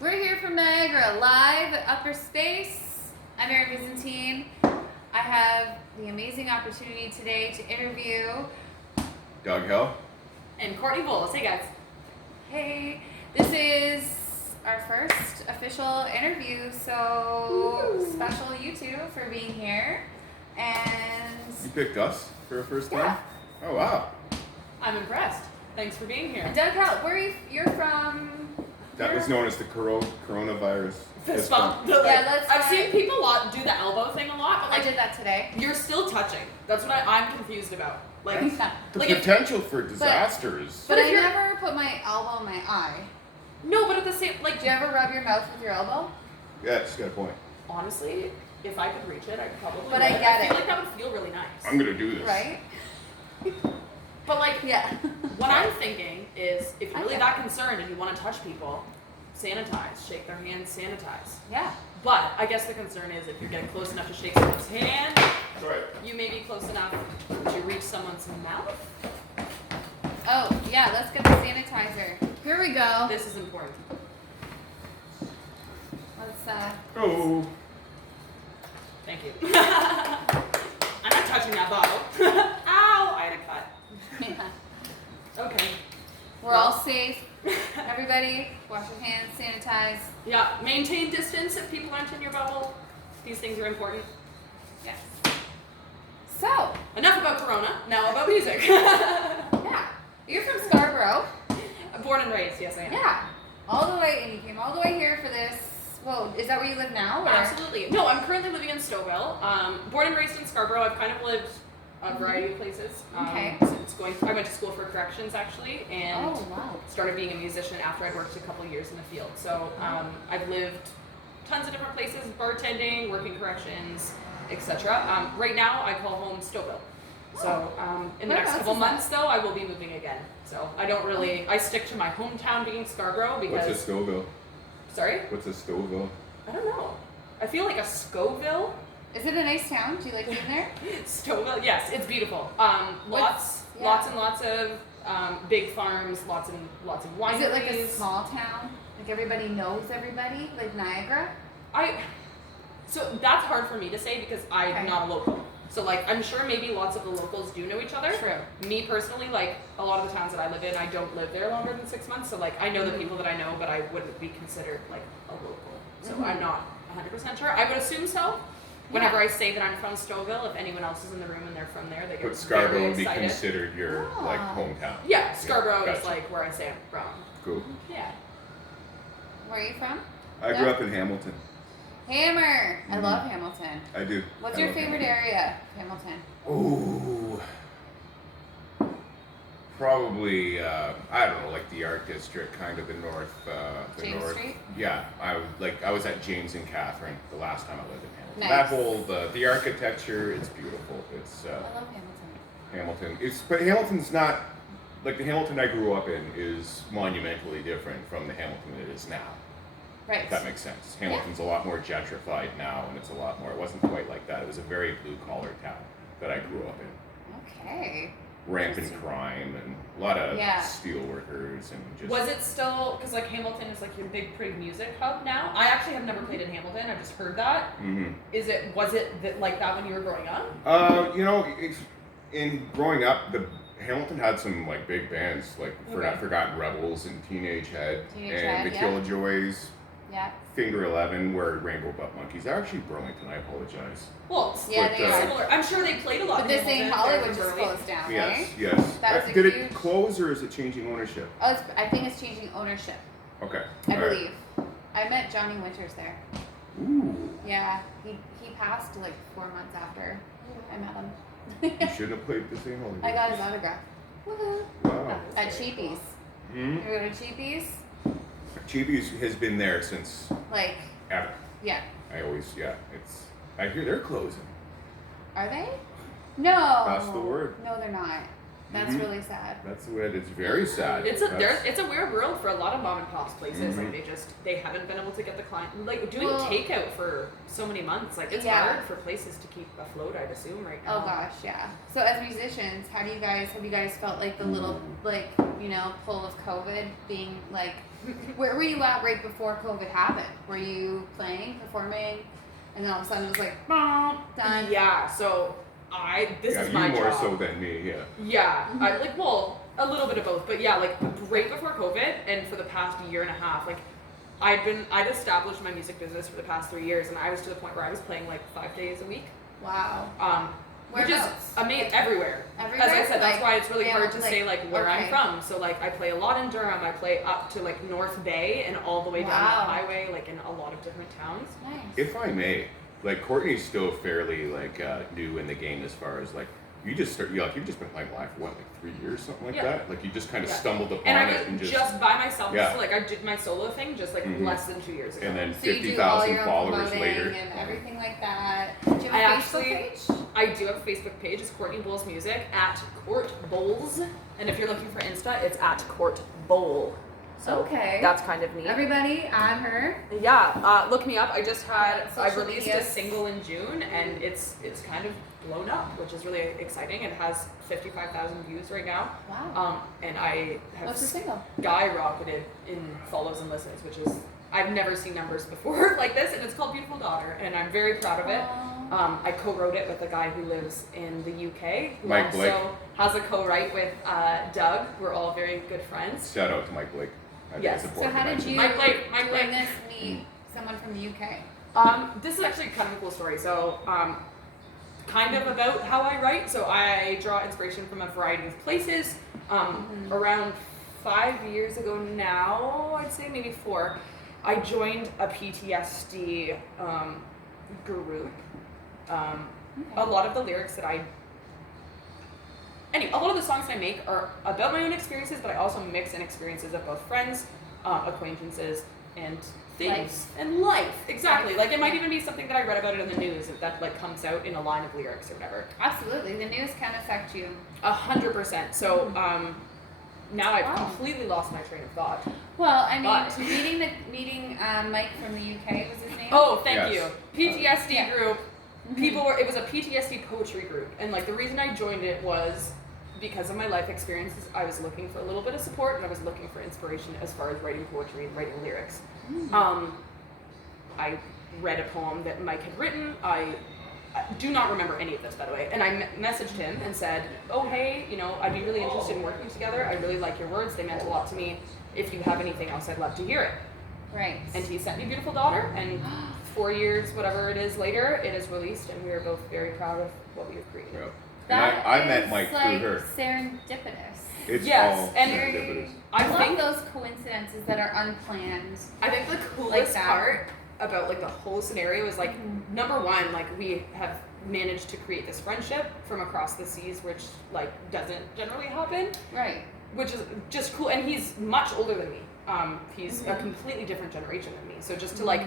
We're here from Niagara, live at Upper Space. I'm Erin Byzantine. I have the amazing opportunity today to interview Doug Hell. And Courtney Bowles. Hey guys. Hey, this is our first official interview, so special you two for being here. And You picked us for a first time? Yeah. Oh, wow. I'm impressed. Thanks for being here. And Doug Hell, where are you? You're from? That was known as the coronavirus. Fist Fist bump. bump. I've seen people do the elbow thing a lot, but I did that today. you're still touching. That's what I'm confused about. Like, The like if, potential for disasters. But if I you're- never put my elbow in my eye. no, but at the same, like, Do you ever rub your mouth with your elbow? Yeah, she's got a point. honestly, if I could reach it, I'd probably. But would. I get feel it. like that would feel really nice. I'm going to do this. Right? But like, Yeah. what I'm thinking is, if you're really Okay. that concerned and you want to touch people, sanitize, shake their hands, sanitize. Yeah. But I guess the concern is if you're getting close enough to shake someone's hand, That's right. you may be close enough to reach someone's mouth. Oh, yeah, let's get the sanitizer. Here we go. This is important. Let's, Oh. Thank you. I'm not touching that bottle. Ow! I had a cut. yeah. Okay. We're all safe. Everybody, wash your hands, sanitize. Yeah, maintain distance if people aren't in your bubble. These things are important. Yes. So, Enough about Corona, now about music. yeah. You're from Scarborough. Born and raised, yes I am. Yeah. All the way, and you came all the way here for this. Whoa, is that where you live now? Or? Absolutely. No, I'm currently living in Stouffville. Born and raised in Scarborough. I've kind of lived a variety of places. Okay. Since I went to school for corrections actually, and Oh, wow. started being a musician after I'd worked a couple years in the field. So I've lived tons of different places, bartending, working corrections, etc. Right now, I call home Stouffville. So in the next Whereabouts couple is that? months, though, I will be moving again. So I don't really, I stick to my hometown being Scarborough because. What's a Stouffville? Sorry? What's a Stouffville? I don't know. I feel like a Scoville. Is it a nice town? Do you like being there? Stouffville, yes, it's beautiful. Lots yeah. and lots of big farms, lots and lots of wineries. Is it like a small town? Like everybody knows everybody? Like Niagara? So that's hard for me to say because I'm Okay. not a local. So like I'm sure maybe lots of the locals do know each other. True. Me personally, like a lot of the towns that I live in, I don't live there longer than 6 months. So like I know the people that I know, but I wouldn't be considered like a local. So I'm not 100% sure. I would assume so. Whenever I say that I'm from Stouffville, if anyone else is in the room and they're from there, they get But Scarborough very would be excited. considered your like Ah. hometown. Yeah, Scarborough is gotcha. like where I say I'm from. Cool. Yeah. Where are you from? I grew up in Hamilton. Hammer. I love Hamilton. I do. What's I your love favorite area of Hamilton? Ooh. Probably, I don't know, like the Art District, kind of the north. The James north. Street? Yeah, I was at James and Catherine the last time I lived in Hamilton. Nice. That whole the architecture, it's beautiful. It's I love Hamilton. Hamilton. But Hamilton's not like the Hamilton I grew up in is monumentally different from the Hamilton it is now. Right. If that makes sense. Hamilton's a lot more gentrified now, and it's a lot more. It wasn't quite like that. It was a very blue collar town that I grew up in. Okay. Rampant crime and a lot of Yeah. steel workers and just. Was it still, because like Hamilton is like your big pretty music hub now? I actually have never played in Hamilton, I've just heard that. Mm-hmm. Was it like that when you were growing up? In growing up, the Hamilton had some like big bands like Okay. Forgotten Rebels and Teenage Head Teenage and Head, the yeah. Killjoys, Yeah. Finger 11, where Rainbow Butt Monkeys. They're actually Burlington. I apologize. Well, Yeah, But, they are. similar. I'm sure they played a lot. But this in ain't Hamilton, Hollywood they're just from Burley. closed down, Yes, right? yes. That was a Did it huge- close or is it changing ownership? Oh, I think it's changing ownership. Okay. I all right. believe. I met Johnny Winters there. Ooh. Yeah. He passed like 4 months after I met him. You shouldn't have played the same Hollywood. I got his autograph. Woohoo. Wow. At Cheapy's. Hmm? You go to Cheapy's? Cheapy's has been there since Like, ever. yeah. I hear they're closing. Are they? No. Pass the word. No, they're not. That's really sad. That's weird. It's very sad. It's a weird world for a lot of mom and pops places. Like they haven't been able to get the client, like doing takeout for so many months. Like it's hard for places to keep afloat, I'd assume right now. Oh gosh, yeah. So as musicians, have you guys felt like the little pull of COVID being like, where were you at right before COVID happened? Were you playing, performing, and then all of a sudden it was like, done? Yeah. So this is my you more job. so than me, yeah. Yeah, a little bit of both, but yeah, like right before COVID, and for the past year and a half, like I'd established my music business for the past 3 years, and I was to the point where I was playing like 5 days a week. Wow. Which is amazing everywhere. Everywhere. As I said, that's why it's really hard to say like where I'm okay. from. So like I play a lot in Durham. I play up to like North Bay and all the way down the highway, like in a lot of different towns. Nice. If I may, like Courtney's still fairly like new in the game as far as like you've just been playing live for what, like 3 years, something like that. Like you just kind of stumbled upon it and just by myself. So like I did my solo thing just like less than 2 years ago. And then So 50,000 followers later. And everything like that. Do you have a Facebook page? I do have a Facebook page. It's Courtney Bowles Music at Court Bowles, and if you're looking for Insta, it's at Court Bowl. So that's kind of neat. Everybody, add her. Yeah, look me up. I Social released media. a single in June, and it's kind of blown up, which is really exciting. It has 55,000 views right now. Wow. And I have What's the single? skyrocketed in follows and listens, which is I've never seen numbers before like this, and it's called Beautiful Daughter, and I'm very proud of it. I co-wrote it with a guy who lives in the UK, who Mike Blake. also has a co-write with Doug. We're all very good friends. Shout out to Mike Blake. Yes. So how did you Mike Blake. doing this meet someone from the UK? This is actually kind of a cool story. So, kind of about how I write. So I draw inspiration from a variety of places. Around 5 years ago now, I'd say maybe 4, I joined a PTSD group. A lot of the lyrics that a lot of the songs I make are about my own experiences, but I also mix in experiences of both friends, acquaintances, and things and life. Exactly. Like it might even be something that I read about it in the news that like comes out in a line of lyrics or whatever. Absolutely, the news can affect you. 100%. So now I've completely lost my train of thought. Well, I mean, meeting Mike from the UK was his name. Oh, thank you. Yes. PTSD group. It was a PTSD poetry group, and like the reason I joined it was because of my life experiences. I was looking for a little bit of support, and I was looking for inspiration as far as writing poetry and writing lyrics. I read a poem that Mike had written. I do not remember any of this, by the way, and I messaged him and said, oh hey, I'd be really interested in working together. I really like your words. They meant a lot to me. If you have anything else, I'd love to hear it. Right. And he sent me Beautiful Daughter, and 4 years, whatever it is later, it is released, and we are both very proud of what we have created. Yeah. That I met is, Mike like, through her. serendipitous. It's Yes, all and serendipitous. I think love those coincidences that are unplanned. I think the coolest part about like the whole scenario is like number one, like we have managed to create this friendship from across the seas, which like doesn't generally happen. Right. Which is just cool, and he's much older than me. He's a completely different generation than me. So just to like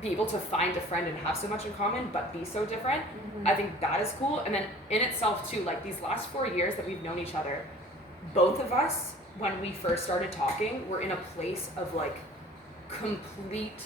be able to find a friend and have so much in common, but be so different, I think that is cool. And then in itself too, like these last 4 years that we've known each other, both of us, when we first started talking, were in a place of like complete,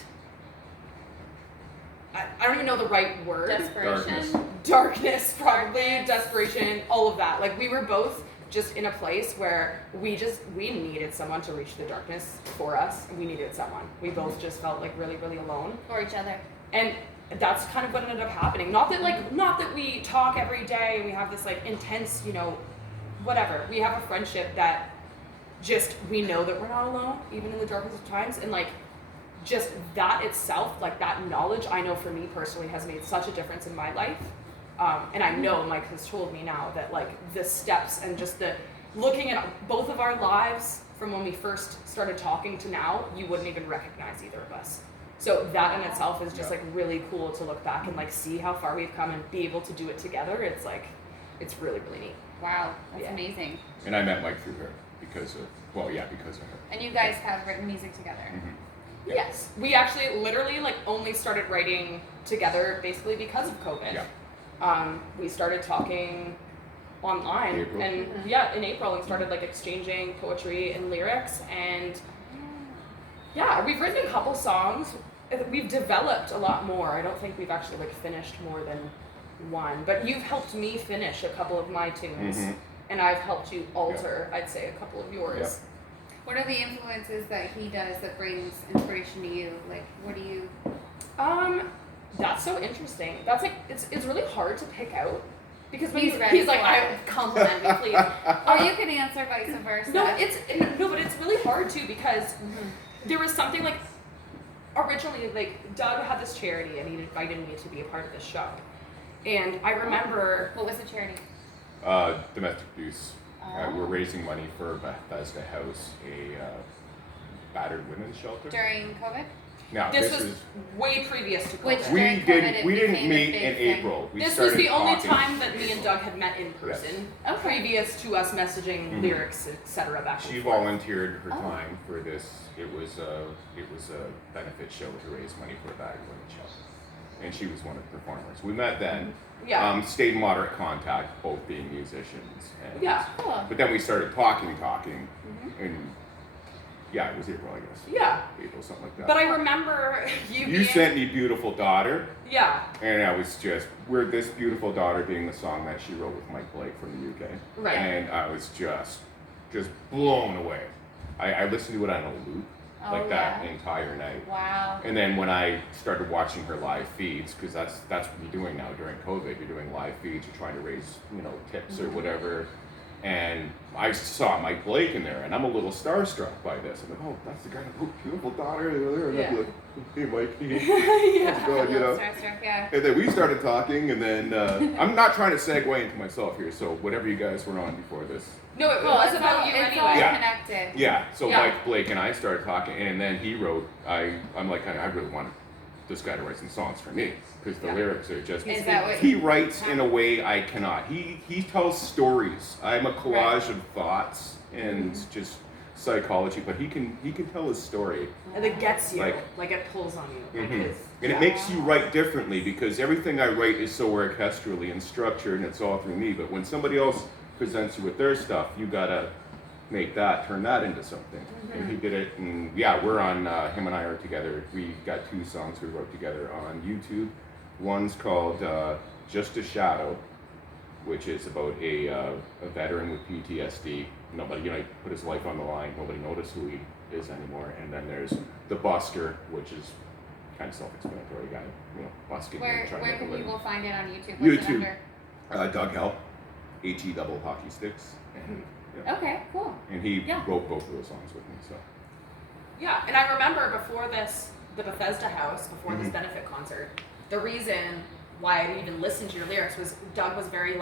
I don't even know the right word. Desperation. Darkness, probably. Desperation, all of that. Like we were both just in a place where we needed someone to reach the darkness for us. We needed someone. We both just felt like really, really alone. For each other. And that's kind of what ended up happening. Not that we talk every day and we have this like intense, whatever. We have a friendship that just, we know that we're not alone, even in the darkest of times. And like, just that itself, like that knowledge, I know for me personally has made such a difference in my life. And I know Mike has told me now that like the steps and just the looking at both of our lives from when we first started talking to now, you wouldn't even recognize either of us. So that in itself is just like really cool to look back and like see how far we've come and be able to do it together. It's like, it's really, really neat. Wow, that's amazing. And I met Mike through her because of her. And you guys have written music together. Yeah. Yes. We actually literally like only started writing together basically because of COVID. Yeah. We started talking online. April. And yeah, in April we started like exchanging poetry and lyrics, and yeah, we've written a couple songs. We've developed a lot more. I don't think we've actually like finished more than one, but you've helped me finish a couple of my tunes, and I've helped you alter, I'd say, a couple of yours. Yep. What are the influences that he does that brings inspiration to you? Like, what do you? That's so interesting. That's like it's really hard to pick out because when He's he's like, ready I compliment me, please. Or you can answer vice versa. No, but it's really hard too because there was something like originally like Doug had this charity and he invited me to be a part of this show, and I remember What was the charity? Domestic abuse. We're raising money for Bethesda House, a battered women's shelter. During COVID? No, this was way previous to COVID. Which We during COVID, it didn't became a meet big in thing. April. We This was the only talking time that in me and April. Doug had met in person, Okay. previous to us messaging lyrics, etc. back She and forth. volunteered her time for this. It was a benefit show to raise money for a battered women's shelter, and she was one of the performers. We met then. Yeah. Stayed in moderate contact, both being musicians. And, Yeah. Cool. But then we started talking, and yeah, it was April, I guess. Yeah. April, something like that. But I remember you You being, sent me Beautiful Daughter, yeah, and I was just, This Beautiful Daughter being the song that she wrote with Mike Blake from the UK. Right. And I was just blown away. I listened to it on a loop, that entire night. Wow. And then when I started watching her live feeds, because that's what you're doing now during COVID, you're doing live feeds, you're trying to raise, tips or whatever. And I saw Mike Blake in there, and I'm a little starstruck by this. I'm like, oh, that's the guy that wrote Beautiful Daughter. And Yeah. I'm like, hey, Mike. yeah. How's it going, Starstruck, yeah. And then we started talking, and then I'm not trying to segue into myself here, so whatever you guys were on before this. No, it Well, was it's about all, you it's anyway. all Yeah. connected. Yeah, so Yeah. Mike Blake and I started talking, and then he wrote, I'm like, I really want this guy to write some songs for me, because the lyrics are just, Is that what he writes in a way I cannot. He tells stories. I'm a collage of thoughts and just psychology, but he can tell his story. And it gets you, Like- it pulls on you. Like Mhm. his- And it makes you write differently, because everything I write is so orchestrally and structured, and it's all through me. But when somebody else presents you with their stuff, you gotta turn that into something. And he did it, and yeah, we're on, him and I are together. We got 2 songs we wrote together on YouTube. One's called Just a Shadow, which is about a veteran with PTSD. Nobody, he put his life on the line. Nobody noticed who he is anymore. And then there's The Busker, which is kind of self-explanatory, guy, busking Where and trying to where make a can living. people find it on YouTube? What's it YouTube. under? Doug Hell, HE double hockey sticks. And, yeah. Okay, cool. And he Yeah. wrote both of those songs with me, so. Yeah, and I remember before the Bethesda House, before this benefit concert, the reason why I even listened to your lyrics was Doug was very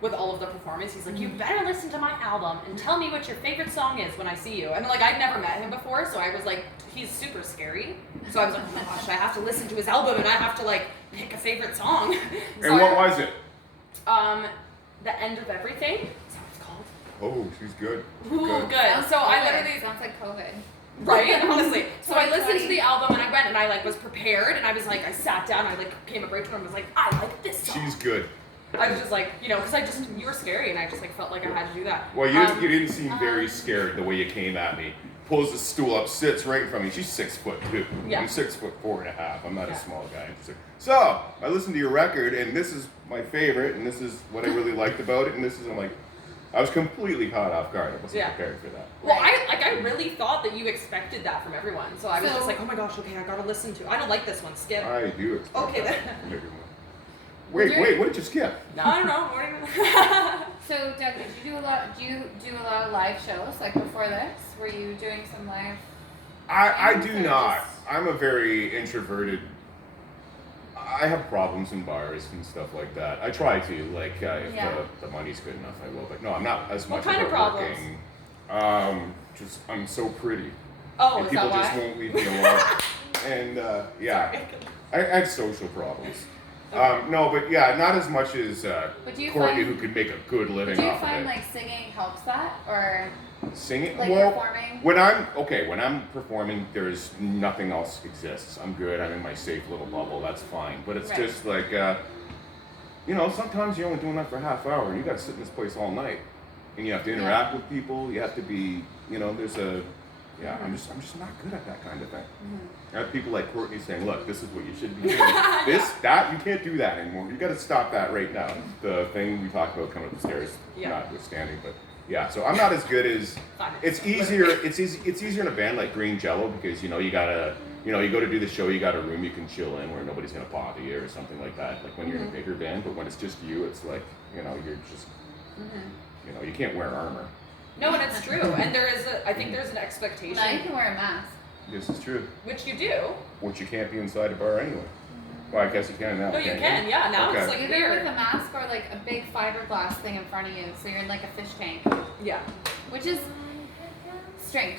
with all of the performance, he's like, you better listen to my album and tell me what your favorite song is when I see you. And I'd never met him before, so I was like, he's super scary. So I was like, oh my gosh, I have to listen to his album and I have to pick a favorite song. So And what was it? The End of Everything. Is that what it's called? Oh, she's good. Ooh, good. Sounds So I COVID. literally Sounds like COVID. Right, honestly. So I listened to 2020. the album and I went and I was prepared and I was I sat down and I came up right to her and was like, I like this song. She's good. I was just because you were scary and I just felt like I had to do that. Well, you didn't seem very scared the way you came at me. Pulls the stool up, sits right in front of me. She's 6'2". Yeah. I'm 6'4.5". I'm not Yeah. a small guy. She's like, so I listened to your record, and this is my favorite, and this is what I really liked about it, and this is I was completely caught off guard. I wasn't prepared for that. Well, I really thought that you expected that from everyone. So I was just like, oh my gosh, okay, I gotta listen to it. I don't like this one, skip. I do expect Okay, that then. from everyone. Wait, what did you skip? I don't know. What do you So Doug, did you do a lot? Do you do a lot of live shows before this? Were you doing some live? I things, do or not. just- I'm a very introverted. I have problems in bars and stuff like that. I try to, if Yeah. the money's good enough, I will. But no, I'm not as What much kind of about problems? working. Just I'm so pretty, Oh, and is people that just why? won't leave me alone. And yeah, Sorry. I have social problems. No, but yeah, not as much as But do you Courtney, find- who could make a good living Do you off find of it. singing helps that, or Singing, performing? when I'm performing, there's nothing else exists. I'm good. I'm in my safe little bubble. That's fine. But it's Right. just you know, sometimes you're only doing that for a half hour. You got to sit in this place all night, and you have to interact with people. You have to be, you know, there's a, yeah. I'm just not good at that kind of thing. I have people like Courtney saying, "Look, this is what you should be doing. That you can't do that anymore. You got to stop that right now." The thing we talked about coming up the stairs, notwithstanding, but. Yeah, so I'm not as good as. It's easier. It's easier in a band like Green Jello because you know you gotta, you know, you go to do the show, you got a room you can chill in where nobody's gonna bother you or something like that. Like when you're in a bigger band, but when it's just you, it's like, you know, you're just, you know, you can't wear armor. No, and it's true. And I think there's an expectation. Now you can wear a mask. This is true. Which you do. Which you can't be inside a bar anyway. Well, I guess you can now. No, you can. Yeah, now it's like either weird. with a mask or like a big fiberglass thing in front of you, so you're in like a fish tank. Yeah. Which is strange,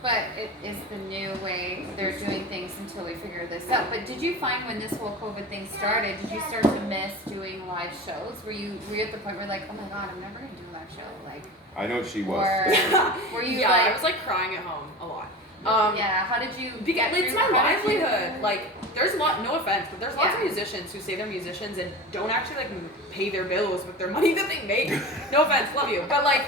but it is the new way they're doing things until we figure this out. But did you find when this whole COVID thing started, did you start to miss doing live shows? Were you at the point where like, oh my god, I'm never gonna do a live show? Like. I know she was. Or were you yeah, like? I was like crying at home a lot. Yeah, how did you because it's my livelihood. Like, there's no offense, but there's lots of musicians who say they're musicians and don't actually like pay their bills with their money that they make. No offense, love you, but like,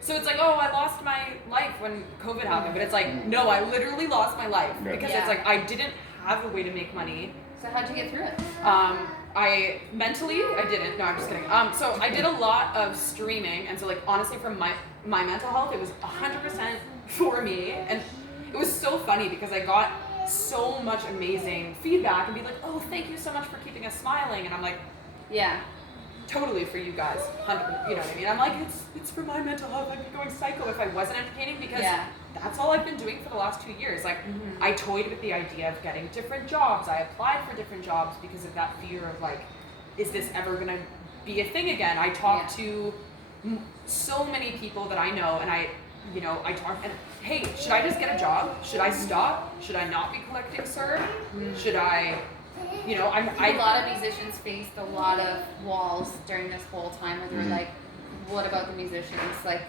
so it's like, oh, I lost my life when COVID happened, but it's like, no, I literally lost my life because it's like I didn't have a way to make money. So how'd you get through it? I didn't. No, I'm just kidding. So I did a lot of streaming, and so like honestly, for my mental health, it was 100% for me, and it was so funny because I got so much amazing feedback and be like, oh, thank you so much for keeping us smiling, and I'm like, yeah, totally for you guys, 100. You know what I mean? I'm like, it's for my mental health. I'd be going psycho if I wasn't entertaining because that's all I've been doing for the last 2 years. Like, I toyed with the idea of getting different jobs. I applied for different jobs because of that fear of like, is this ever gonna be a thing again? I talked to so many people that I know, and I talk and hey, should I just get a job? Should I stop? Should I not be collecting CERB? Should I, a lot of musicians faced a lot of walls during this whole time where they were like, what about the musicians? Like,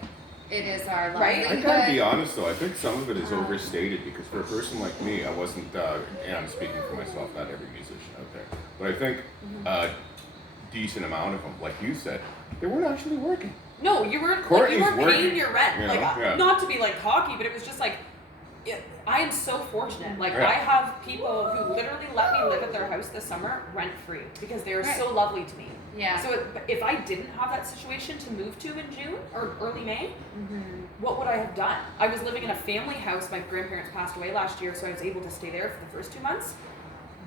it is our livelihood. I gotta be honest though, I think some of it is overstated because for a person like me, I wasn't, and I'm speaking for myself, not every musician out there, but I think a decent amount of them, like you said, they weren't actually working. No, you weren't paying your rent. Not to be like cocky, but it was just like, I am so fortunate. Like, I have people who literally let me live at their house this summer rent free because they are so lovely to me. Yeah. So if I didn't have that situation to move to in June or early May, what would I have done? I was living in a family house. My grandparents passed away last year, so I was able to stay there for the first 2 months.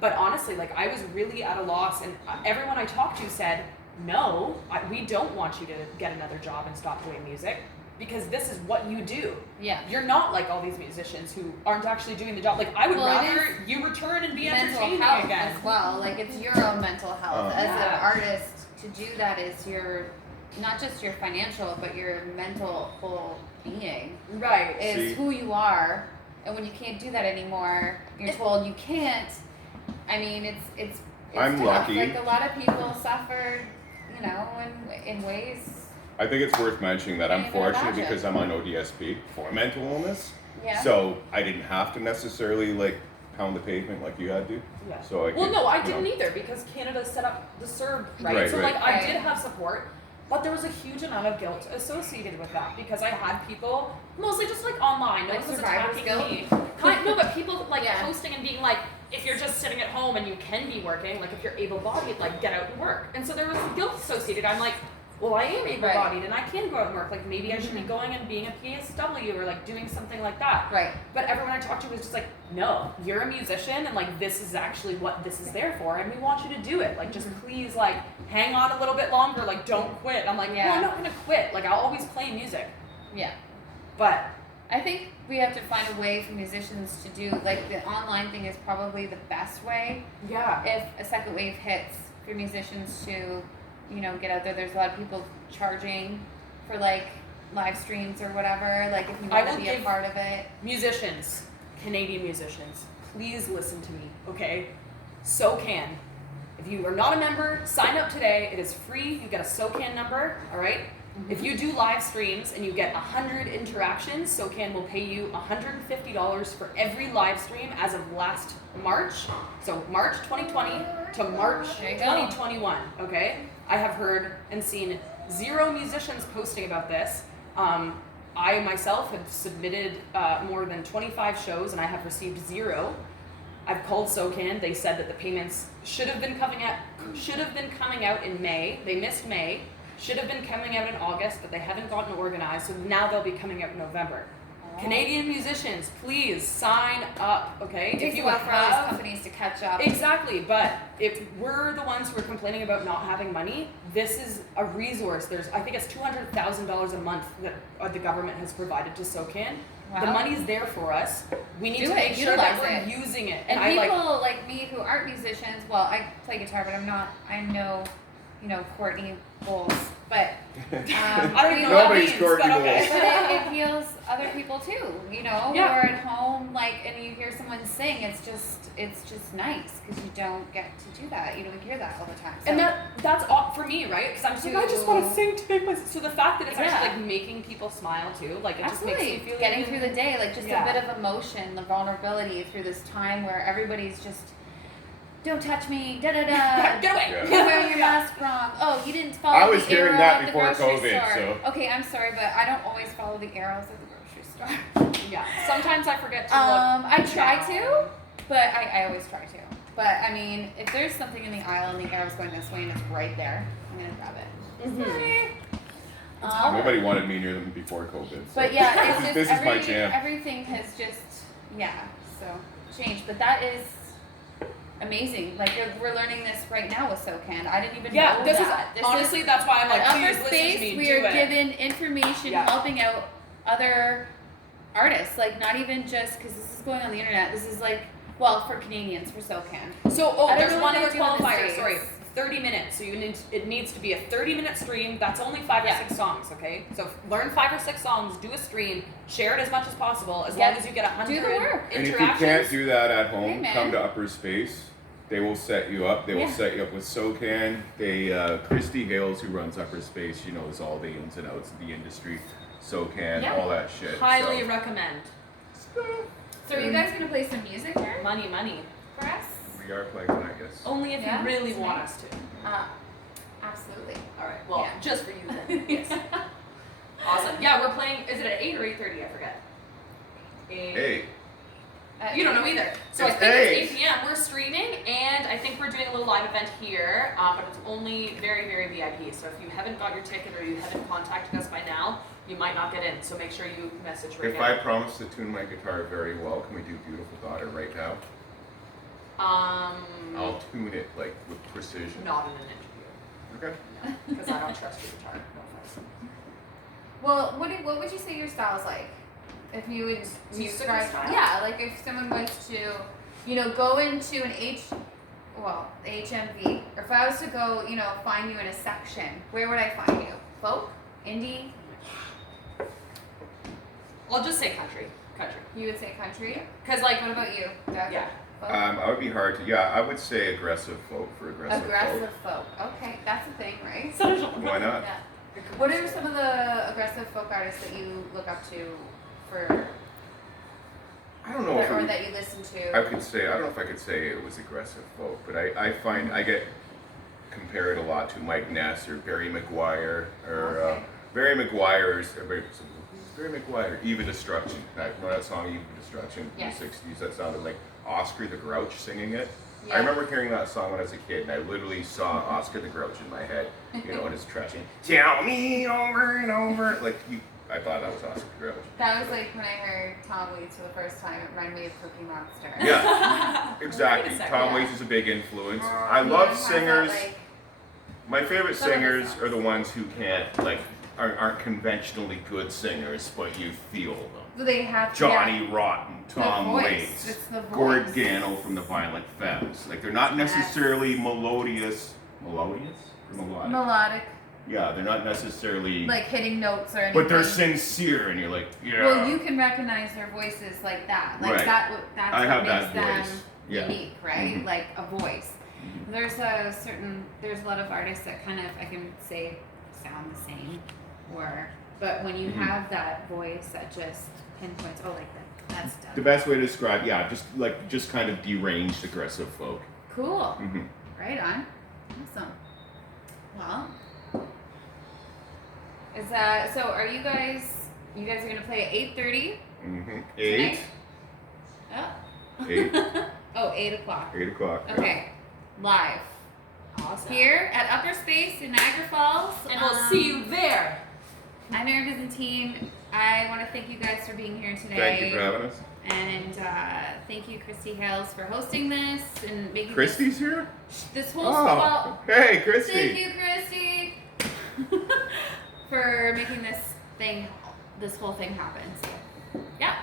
But honestly, like, I was really at a loss, and everyone I talked to said, no, we don't want you to get another job and stop doing music because this is what you do. Yeah. You're not like all these musicians who aren't actually doing the job. Like, I would rather you return and be entertaining health again. As well. Like, it's your own mental health. As an artist, to do that is your, not just your financial, but your mental whole being. Right. Is who you are. And when you can't do that anymore, you're told you can't. I mean, it's I'm tough. lucky. Like, a lot of people suffer, in ways. I think it's worth mentioning that I'm fortunate because I'm on ODSP for mental illness. Yeah. So I didn't have to necessarily like pound the pavement like you had to. Yeah. So I didn't either because Canada set up the CERB, right? So I did have support, but there was a huge amount of guilt associated with that because I had people mostly just like online, no one was attacking me. No, but people like posting and being like, if you're just sitting at home and you can be working, like if you're able-bodied, like get out and work. And so there was guilt associated. I'm like, well, I am able-bodied and I can go out and work. Like maybe I should be going and being a PSW or like doing something like that. Right. But everyone I talked to was just like, no, you're a musician and like this is actually what this is there for, and we want you to do it. Like just please like hang on a little bit longer. Like don't quit. I'm like, well, I'm not gonna quit. Like I'll always play music. Yeah. But I think we have to find a way for musicians to do, like, the online thing is probably the best way. Yeah. If a second wave hits, for musicians to, get out there. There's a lot of people charging for, like, live streams or whatever, like, if you want to be a part of it. Musicians, Canadian musicians, please listen to me, okay? SOCAN. If you are not a member, sign up today. It is free. You get a SOCAN number, all right? If you do live streams and you get 100 interactions, SOCAN will pay you $150 for every live stream as of last March. So March 2020 to March 2021, okay? I have heard and seen 0 musicians posting about this. I myself have submitted more than 25 shows and I have received 0. I've called SOCAN. They said that the payments should have been coming out in May. They missed May. Should have been coming out in August, but they haven't gotten organized. So now they'll be coming out in November. Canadian musicians, please sign up, okay? It takes a while for all these companies to catch up. Exactly, but if we're the ones who are complaining about not having money, this is a resource. I think it's $200,000 a month that the government has provided to SOCAN. Wow. The money's there for us. We need to make sure utilize that we're using it. And people like me who aren't musicians, well, I play guitar, but I'm no, Courtney Bowles, but I don't even know Nobody's what Courtney that means, Bowles. but it heals other people too, who are at home, and you hear someone sing, it's just nice, because you don't get to do that. You don't hear that all the time. So. And that's all for me, right? Because I'm just I just want to sing to make myself. So the fact that it's actually making people smile too, it just makes me feel getting through the day, just a bit of emotion, the vulnerability through this time where everybody's just. Don't touch me, Get away. Yeah. You're wearing your mask wrong. Oh, you didn't follow I was the hearing arrow that of the before grocery COVID, store. so. Okay, I'm sorry, but I don't always follow the arrows of the grocery store. Yeah. Sometimes I forget to look. I try to, but I always try to. But I mean, if there's something in the aisle and the arrow's going this way and it's right there, I'm gonna grab it. Sorry. Nobody wanted me near them before COVID. So. But yeah, it's just this is my jam. Everything has just changed. But that is amazing. We're learning this right now with SOCAN. I didn't even know that. Honestly, that's why I'm like, at please Upper listen Space, to me. we are given information, helping out other artists. Not even just because this is going on the internet. This is for Canadians, for SOCAN. So, there's one other qualifier. States. Sorry, 30 minutes. So it needs to be a 30-minute stream. That's only 5 or 6 songs, okay? So learn 5 or 6 songs, do a stream, share it as much as possible. As long as you get 100 do the work. And if you interactions. can't do that at home, Hey, come to Upper Space. They will set you up. They will set you up with SOCAN. Christy Hales, who runs Upper Space, she knows all the ins and outs of the industry. SOCAN, all that shit. Highly recommend. So are you guys gonna play some music here? Money. For us? We are playing tonight, yes. Only if you really want us to. Absolutely. All right. Well, just for you then. Yes. Awesome. Yeah, we're playing. Is it at 8 or 8:30? I forget. 8. You don't know either. So I think it's 8 p.m. We're streaming, and I think we're doing a little live event here, but it's only very, very VIP. So if you haven't got your ticket or you haven't contacted us by now, you might not get in. So make sure you message right now. If I promise to tune my guitar very well, can we do Beautiful Daughter right now? I'll tune it with precision. Not in an interview. Okay. Because I don't trust your guitar. No offense. Well, what would you say your style's like? If you would describe, if someone was to, go into an HMV, or if I was to go, find you in a section, where would I find you? Folk? Indie? I'll just say country. You would say country? Because what about you, Doug? Yeah. Folk? I would be hard to, I would say aggressive folk for aggressive folk. Okay, that's a thing, right? Why not? Yeah. What are some of the aggressive folk artists that you look up to for? I don't know or that you listen to. I don't know if I could say it was aggressive folk, but I find I get compared a lot to Mike Ness or Barry McGuire Barry McGuire, Eva Destruction. Remember that song, Eva Destruction, from the 60s? That sounded like Oscar the Grouch singing it. Yeah. I remember hearing that song when I was a kid, and I literally saw Oscar the Grouch in my head, and his trashing, tell me over and over. I thought that was Oscar the Grouch. That was when I heard Tom Waits for the first time. It reminded me of Cookie Monster. Yeah, exactly. Tom Waits is a big influence. I love singers. My favorite singers are the ones who can't, aren't conventionally good singers, but you feel them. They have Johnny Rotten, Tom Waits, It's the voice. Gord Gano from the Violent Femmes. They're not necessarily melodious. Melodious? Or melodic? Melodic. Yeah, they're not necessarily hitting notes or anything. But they're sincere, and you're yeah. Well, you can recognize their voices like that. Right. That's I what have makes that them voice. unique, right? Mm-hmm. A voice. Mm-hmm. There's a lot of artists that I can say sound the same, but when you have that voice that just pinpoints, that's done. The best way to describe, just kind of deranged aggressive folk. Cool. Mm-hmm. Right on. Awesome. Well, is that so? Are you guys? You guys are gonna play at 8:30 Mm-hmm. tonight? 8. Oh. 8. Oh, 8 o'clock. 8 o'clock. yeah. Okay, live Awesome. here at Upper Space in Niagara Falls, And we'll see you there. I'm Erin Byzantine. I want to thank you guys for being here today. Thank you for having us. And thank you, Christy Hales, for hosting this and making Christy's here? this whole Oh, well, hey, Christy. thank you, Christy, for making this whole thing happen. So, yeah.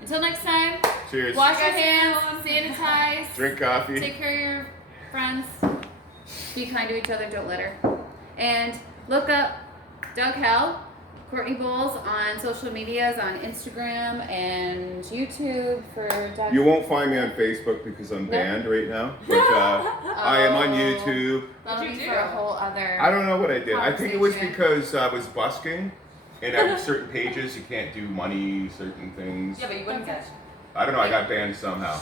Until next time, Cheers. wash your hands, sanitize, Drink coffee. take care of your friends, be kind to each other, don't litter, and look up Doug Hell, Courtney Bowles on social medias, on Instagram and YouTube for Doug. You won't find me on Facebook because I'm banned right now, but I am on YouTube. That'll What'd be you for a do? whole other. I don't know what I did. I think it was Conversation. because I was busking, and on certain pages you can't do money, certain things. Yeah, but you wouldn't get. I don't know. I got banned somehow.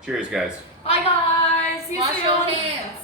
Cheers, guys. Bye guys. See you Wash soon. your hands.